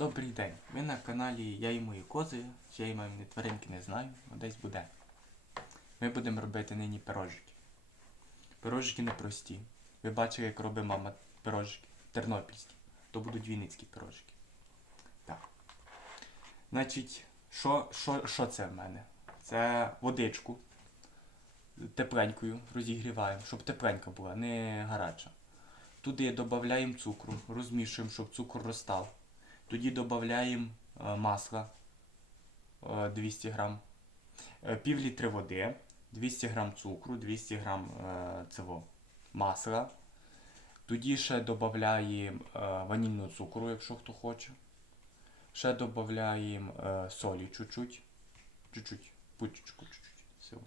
Добрий день. Ми на каналі Я і мої кози. Чи я і мої тваринки не знаю, але десь буде. Ми будемо робити нині пирожики. Пирожики непрості. Ви бачили, як робить мама пирожики. Тернопільські. То будуть вінницькі пирожики. Так. Значить, що, що, що це в мене? Це водичку тепленькою розігріваємо, щоб тепленька була, не гаряча. Туди додаємо цукру, розмішуємо, щоб цукор розстав. Тоді додаємо е, масла е, 200 грам, е, пів літри води, 200 грам цукру, 200 грам е, цього масла. Тоді ще додаємо е, ванільного цукру, якщо хто хоче. Ще додаємо е, солі чуть-чуть. Чуть-чуть, пучечку чуть-чуть. Всього.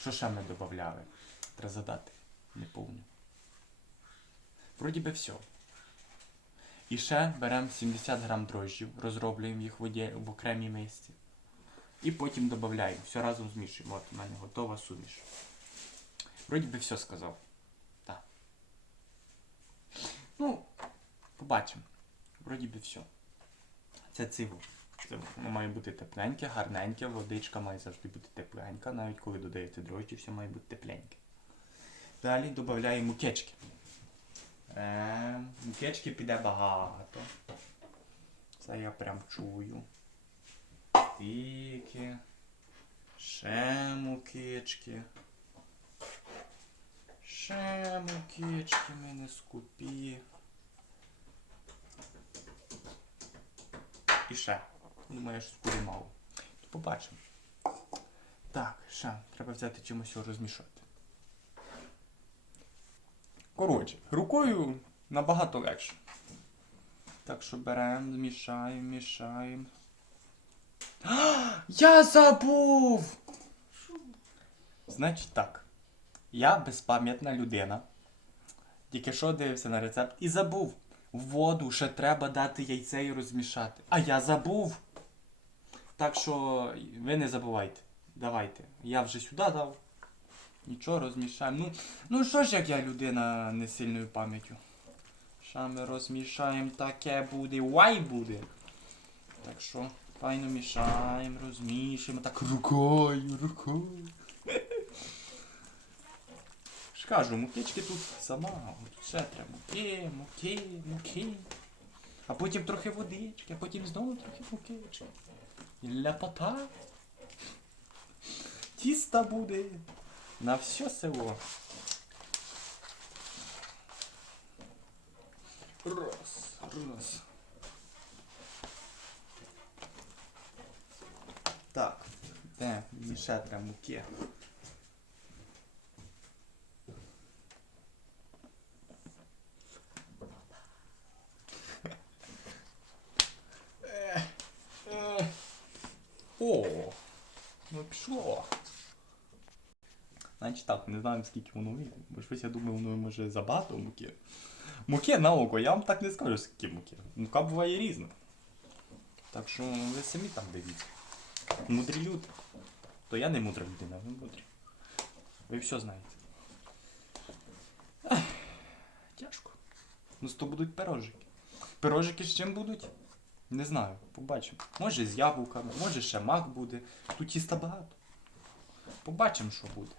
Що ще ми додавали? Треба задати. Не повню. Вроді би все. І ще беремо 70 грам дрожжів, розроблюємо їх в, воді, в окремій мисці. І потім додаємо. Все разом змішуємо. От у мене готова суміш. Вроді би все сказав. Так. Ну, побачимо. Вроді би все. Це циво. Це має бути тепленьке, гарненьке, водичка має завжди бути тепленька, навіть коли додаєте дрожджі, все має бути тепленьке. Далі додаємо мукечки. Е, мукечки піде багато. Це я прям чую. Тільки. Ще мукечки. Ще мукечки, ми не скупі. І ще. Думаю, що буде мало. Побачимо. Так, ще. Треба взяти чимось його розмішати. Коротше, рукою набагато легше. Так що беремо, змішаємо, мішаємо. Я забув! Значить так. Я безпам'ятна людина. Тільки що дивився на рецепт і забув. Воду ще треба дати яйце і розмішати. А я забув. Так що ви не забувайте. Давайте. Я вже сюди дав. Нічого розмішаємо. Ну, ну що ж як я людина не сильною пам'яттю. Що ми розмішаємо, таке буде, вай буде. Так що файно мішаємо, розмішуємо так рукою, рукою. Ж мукички тут сама, все треба. Муки, муки, муки. А потім трохи водички, а потім знову трохи мукички. Ляпота. Тіста буде. На все село. Раз, раз. Так, де мені ще треба муки? Е, е. О, ну пішло. Значить так, не знаю скільки воно вийде. Бо щось я думаю, воно може забагато муки. Муки на око, я вам так не скажу, скільки муки. Мука буває різна. Так що ви самі там дивіться. Мудрі люди. То я не мудра людина, ви мудрі. Ви все знаєте. Ах, тяжко. Ну, то будуть пирожики. Пирожики з чим будуть? Не знаю, побачимо. Може з яблуками, може ще мак буде. Тут тіста багато. Побачимо, що буде.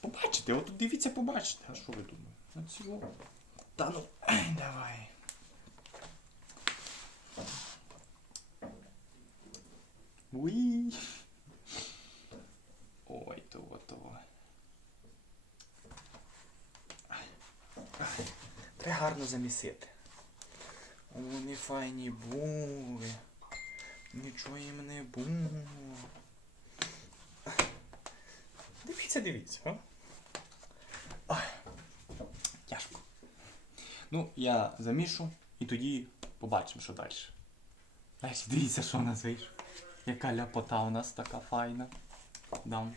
Побачите, от дивіться, побачите. А що ви думаєте? Цього. Та ну, давай. Уї. Ой, того, того. Треба гарно замісити. Вони файні були. Нічого їм не було. Дивіться, дивіться? Ой, тяжко. Ну, я замішу і тоді побачимо, що далі. Далі дивіться, що у нас вийшло. Яка ляпота у нас така файна. Дам.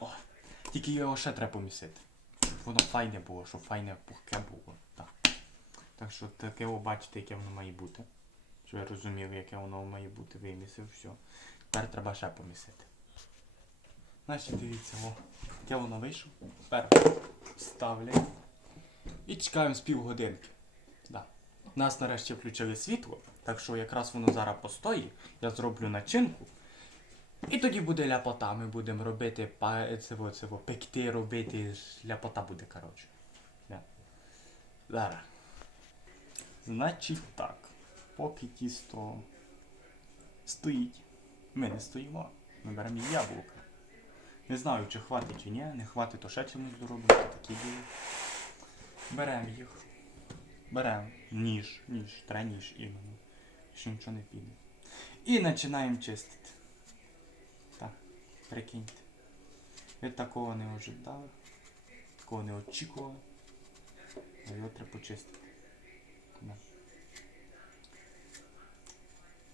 О, тільки його ще треба помісити. Щоб воно файне було, щоб файне пухке було. Так. Так що таке ви бачите, яке воно має бути. Щоб ви розуміли, яке воно має бути, вимісив, все. Тепер треба ще помісити. Значить, дивіться, о, яке воно вийшло. Тепер ставляємо. І чекаємо з півгодинки. Да. нас нарешті включили світло, так що якраз воно зараз постоїть, я зроблю начинку. І тоді буде ляпота. Ми будемо робити цього, цього, пекти, робити. Ляпота буде, коротше. Да. Зараз. Значить так. Поки тісто стоїть. Ми не стоїмо. Ми беремо яблука. Не знаю, чи хватить чи ні. Не хватить, то ще чимось доробити. Такі дії. Беремо їх. Беремо ніж, ніж, треба ніж іменно. Що нічого не піде. І починаємо чистити. Так, прикиньте. Ви такого не ожидали, такого не очікували. А його треба почистити.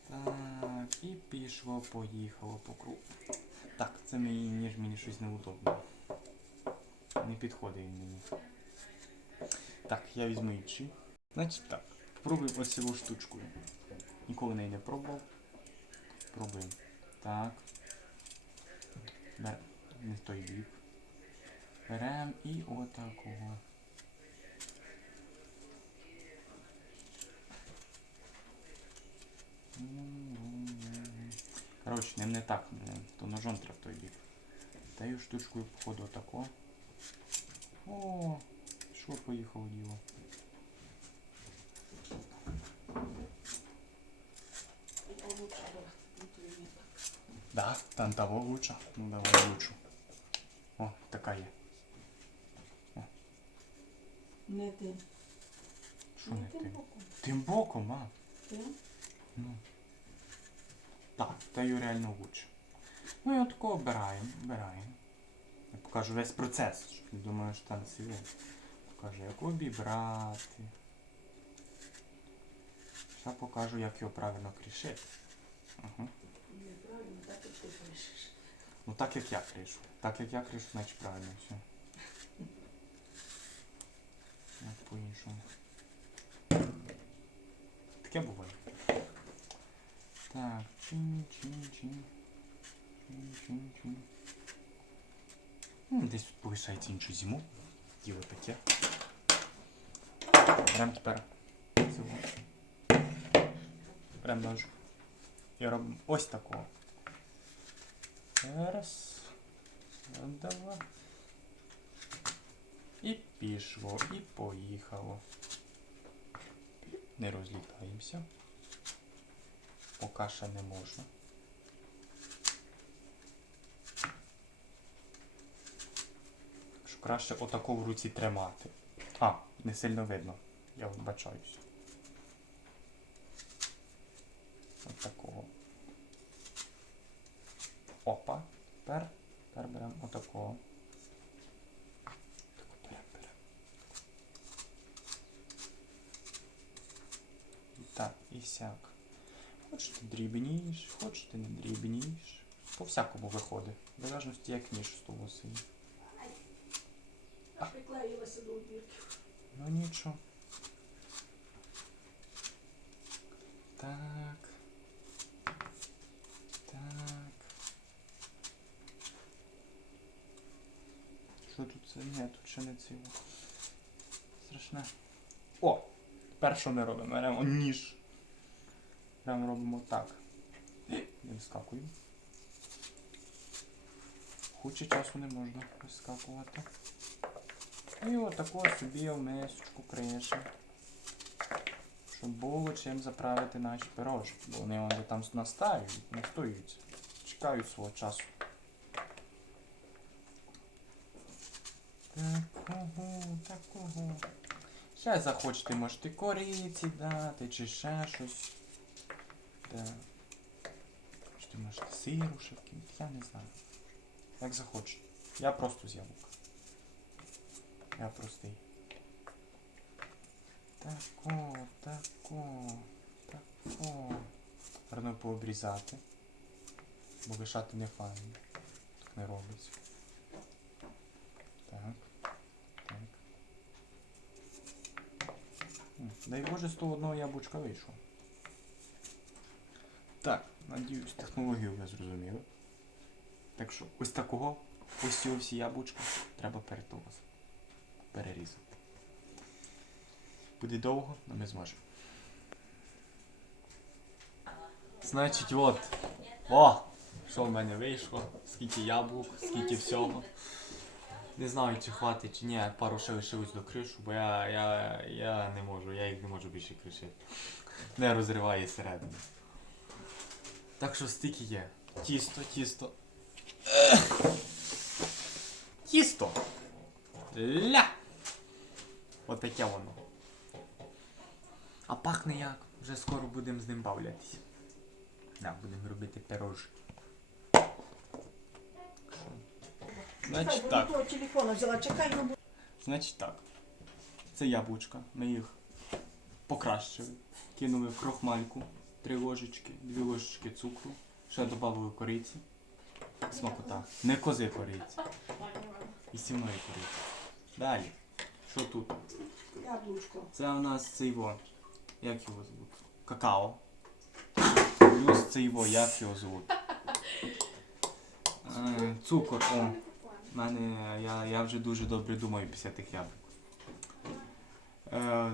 Так, і пішло, поїхало по кругу. Це мій ніж мені щось неудобно. Не підходить він мені. Так, я візьму інший. Значить так, пробуємо ось цю штучку. Ніколи неї не пробував. Пробуємо. Так. Бер... Не той бік. Берем і отакого. Коротше, ним не так, не, то ножом треба той бік. Даю штучкою, походу, отако. О, що поїхало діло. Да, там того лучше. Ну давай лучше. О, така є. Не ти. Що не тим тим? боком. Тим боком, а? Тим? Ну. Так, даю реально лучше. Ну і отако обираємо, обираємо. Я покажу весь процес, щоб не думаю, що там сіве. Покажу, як обібрати. Ще покажу, як його правильно крішити. Угу. Ну так як я кришу. Так як я кришу, значить правильно все. Як по-іншому. Таке буває. Так, чин чин чин чин чин чин Ну, Десь тут полишається іншу зиму. Діло таке. Берем тепер цього. Берем ножик. І робимо ось такого. Раз. Два. І пішло, і поїхало. Не розлітаємося. Поки ще не можна. Так що краще отако в руці тримати. А, не сильно видно. Я вбачаюся. От такого. Опа. Тепер, тепер беремо отакого. Таку беремо, беремо. Так, і сяк. Хочете дрібніш, хочете не дрібніш. По всякому виходить. В залежності як ніж з того сині. Аж приклеїлася до обірки. Ну нічого. Так. Так. Що тут це? Ні, тут ще не ціло. Страшне. О! Тепер що ми робимо? Беремо ніж. Прямо робимо так. Вискакуємо. Хуче часу не можна вискакувати. І отако собі мисочку кришимо. Щоб було чим заправити наші пирожки. Бо вони вони там настають, настоюються. Чекають свого часу. Такого, такого. Ще захочете, можете кориці дати, чи ще щось. Чи можете сиру ще я не знаю. Як захочете. Я просто з яблука. Я простий. Тако, тако, тако. Гарно пообрізати. Бо лишати не файно. Так не робиться. Так. Так. Дай Боже, з того одного яблучка вийшло. Так, надіюсь, технологію ви зрозуміли. Так що ось такого, ось ці всі яблучка треба перетовувати перерізати. Буде довго, але ми зможемо. Значить, от. О! Що в мене вийшло? Скільки яблук, скільки всього. Не знаю, чи хватить, чи ні, пару ще лишилось до кришу, бо я, я, я не можу, я їх не можу більше кришити. Не розриває середину. Так що стільки є. Тісто, тісто. Тісто! Ля! Отаке воно. А пахне як. Вже скоро будемо з ним бавлятися. Да, будемо робити пирожки. Значить так. Телефона взяла, чекай, ну Значить так. Це яблучка. Ми їх покращили. Кинули в крохмальку. Три ложечки, дві ложечки цукру. Ще додали кориці. Смакота. Не кози кориці. І сімної кориці. Далі. Що тут? яблучко. Це у нас цей во. Як його звуть? Какао. Плюс цей во, як його звуть? Е, цукор, о. В мене, я, я вже дуже добре думаю після тих яблук. Е,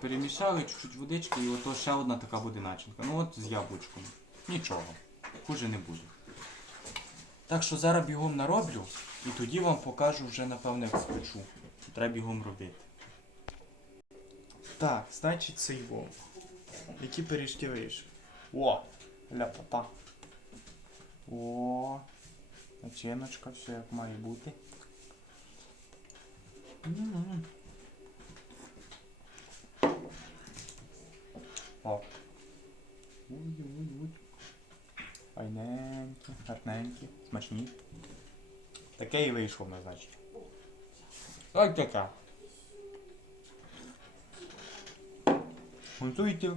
перемішали чуть-чуть водички і ото ще одна така буде начинка. Ну от з яблучком. Нічого. Хуже не буде. Так що зараз бігом нароблю і тоді вам покажу вже напевно як спечу. Треба бігом робити. Так, значить це його. Які пиріжки вийшли? О! Ля папа. О! Начиночка, все як має бути. М-м-м. О. Ой-ой-ой. Файненькі, гарненькі, смачні. Таке і вийшло, ну, значить. Ось таке. Готуйте,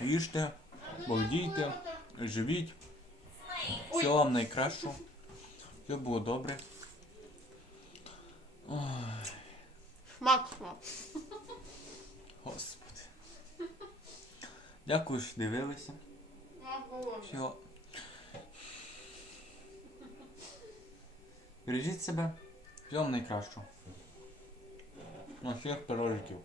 їжте, молодійте, живіть. Всього вам найкращого. Все було добре. Ой, Максимум. Господи. Дякую, що дивилися. Всього. Бережіть себе. Всього найкращого. На всіх пирожиків.